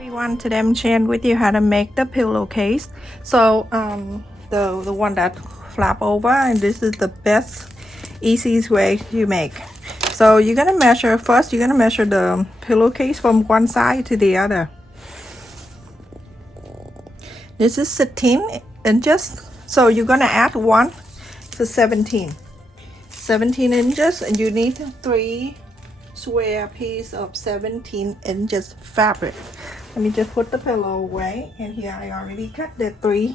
Everyone, today I'm sharing with you how to make the pillowcase. So the one that flap over, and this is the best easiest way to make. So you're gonna measure first. You're gonna measure the pillowcase from one side to the other. This is 16 inches. So you're gonna add 1 to 17 inches, and you need 3 square piece of 17 inches fabric. Let me just put the pillow away, and here I already cut the 3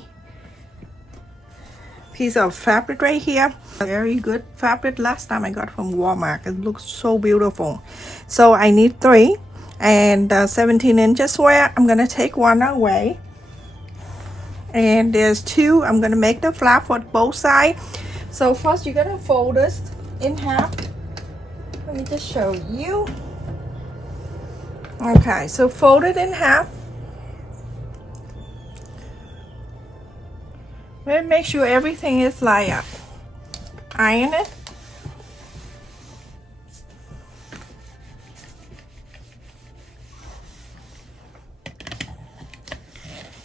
piece of fabric right here. Very good fabric, last time I got from Walmart. It looks so beautiful. So I need 3, and 17 inches square. I'm gonna take 1 away, and there's 2. I'm gonna make the flap for both sides. So first you're gonna fold this in half. Let me just show you. Okay, so fold it in half. Make sure everything is lined up. Iron it.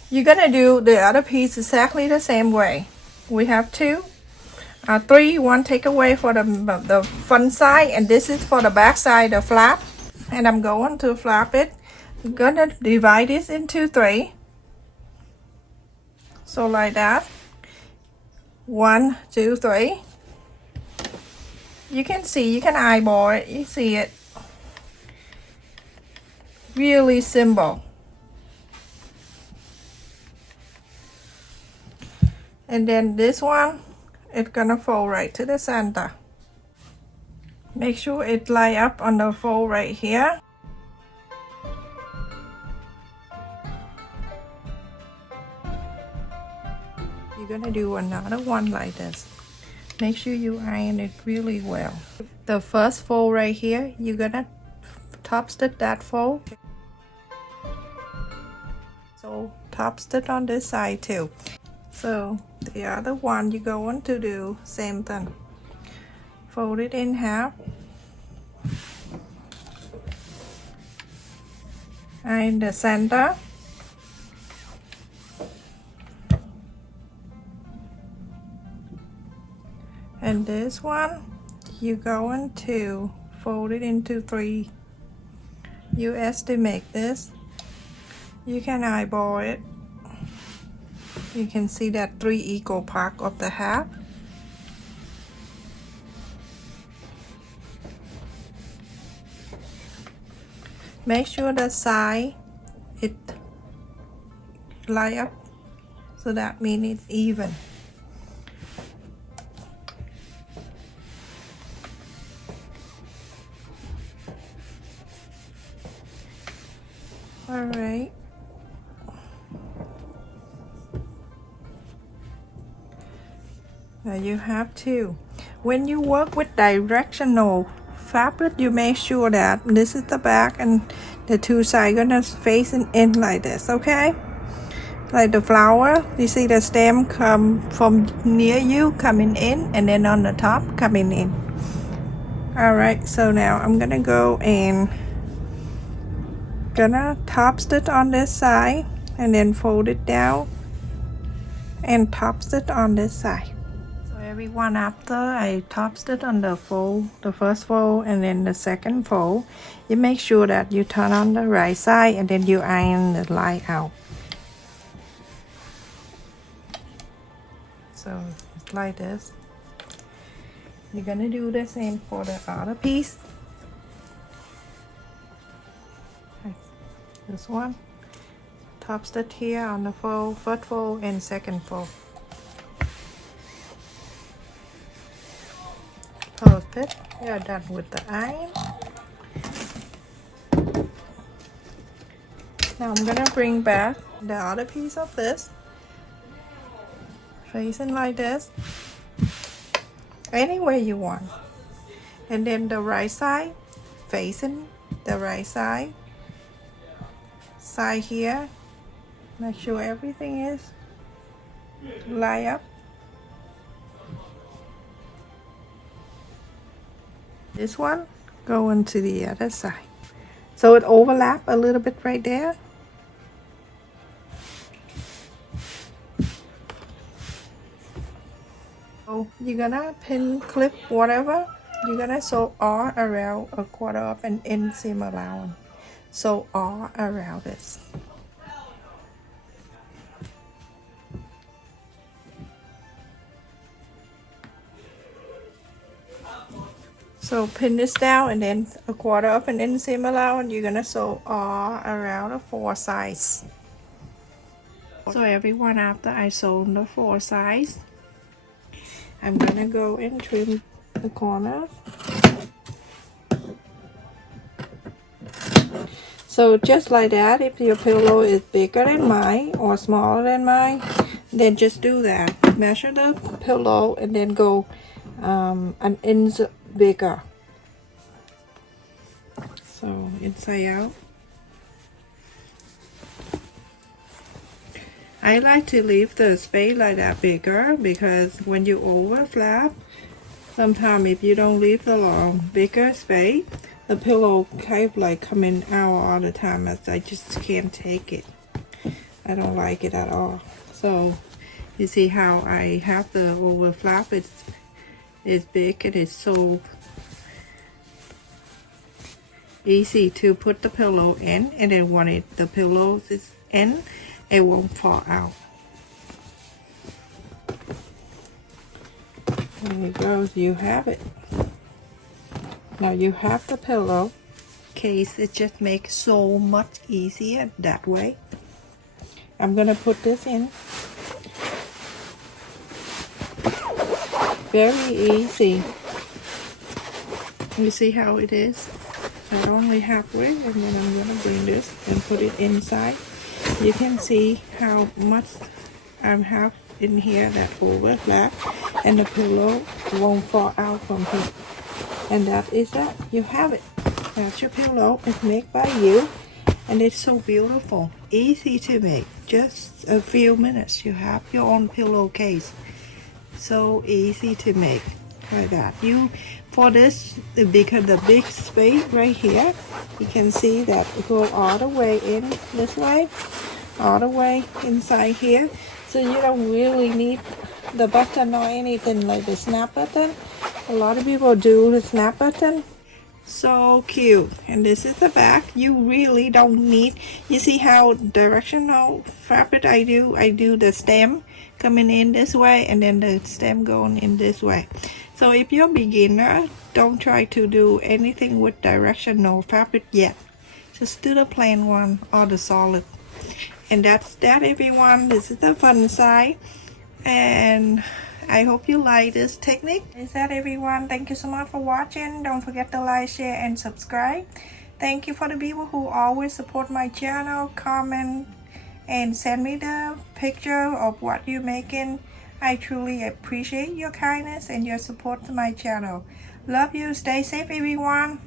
You're gonna do the other piece exactly the same way. We have 2, 3. 1 take away for the front side, and this is for the back side, the flap. And I'm going to flap it. I'm gonna divide this into 3. So like that. 1, 2, 3. You can see, you can eyeball it, you see it. Really simple. And then this one, it's gonna fold right to the center. Make sure it line up on the fold right here. You're gonna do another one like this. Make sure you iron it really well. The first fold right here, you're gonna top stitch that fold. So top stitch on this side too. So the other one you're going to do same thing. Fold it in half. In the center. And this one, you're going to fold it into 3. You estimate this. You can eyeball it. You can see that 3 equal part of the half. Make sure the side it line up, so that means it's even. All right. Now you have to. When you work with directional fabric, you make sure that this is the back and the 2 sides gonna face in like this, okay? Like the flower, you see the stem come from near you coming in, and then on the top coming in. All right, so now I'm gonna go and gonna top stitch on this side, and then fold it down and top stitch on this side. So everyone, after I top stitch on the fold, the first fold and then the second fold, you make sure that you turn on the right side, and then you iron the line out. So it's like this. You're gonna do the same for the other piece. This one, top stitch here on the fold, first fold and second fold. Perfect. We are done with the iron. Now I'm gonna bring back the other piece of this, facing like this, any way you want, and then the right side facing the right side here. Make sure everything is line up. This one going to the other side, so it overlap a little bit right there. So you're gonna pin clip whatever. You're gonna sew all around a 1/4 of an inch seam allowance. So all around this. So pin this down and then a 1/4 of an inch seam allowance. You're gonna sew all around the 4 sides. So everyone, after I sew the 4 sides, I'm gonna go and trim the corners. So just like that, if your pillow is bigger than mine or smaller than mine, then just do that. Measure the pillow and then go an inch bigger. So inside out. I like to leave the space like that bigger because when you over flap, sometimes if you don't leave the bigger space, the pillow kind of like coming out all the time, as I just can't take it. I don't like it at all. So you see how I have the over flap, it's big and it's so easy to put the pillow in, and then when the pillow is in, it won't fall out. There it goes, you have it. Now you have the pillow case. It just makes so much easier that way. I'm gonna put this in. Very easy. You see how it is? Not only halfway, and then I'm gonna bring this and put it inside. You can see how much I have in here that overlap, and the pillow won't fall out from here. And that is it. You have it. That's your pillow. It's made by you, and it's so beautiful. Easy to make. Just a few minutes. You have your own pillowcase. So easy to make like that. For this, because the big space right here, you can see that it goes all the way in this way, all the way inside here. So you don't really need the button or anything like the snap button. A lot of people do the snap button. So cute. And this is the back. You really don't need, you see how directional fabric I do the stem coming in this way and then the stem going in this way. So if you're a beginner, don't try to do anything with directional fabric yet. Just do the plain one or the solid. And that's that, everyone. This is the fun side, and I hope you like this technique. Is that, everyone? Thank you so much for watching. Don't forget to like, share, and subscribe. Thank you for the people who always support my channel, comment, and send me the picture of what you're making. I truly appreciate your kindness and your support to my channel. Love you. Stay safe, everyone.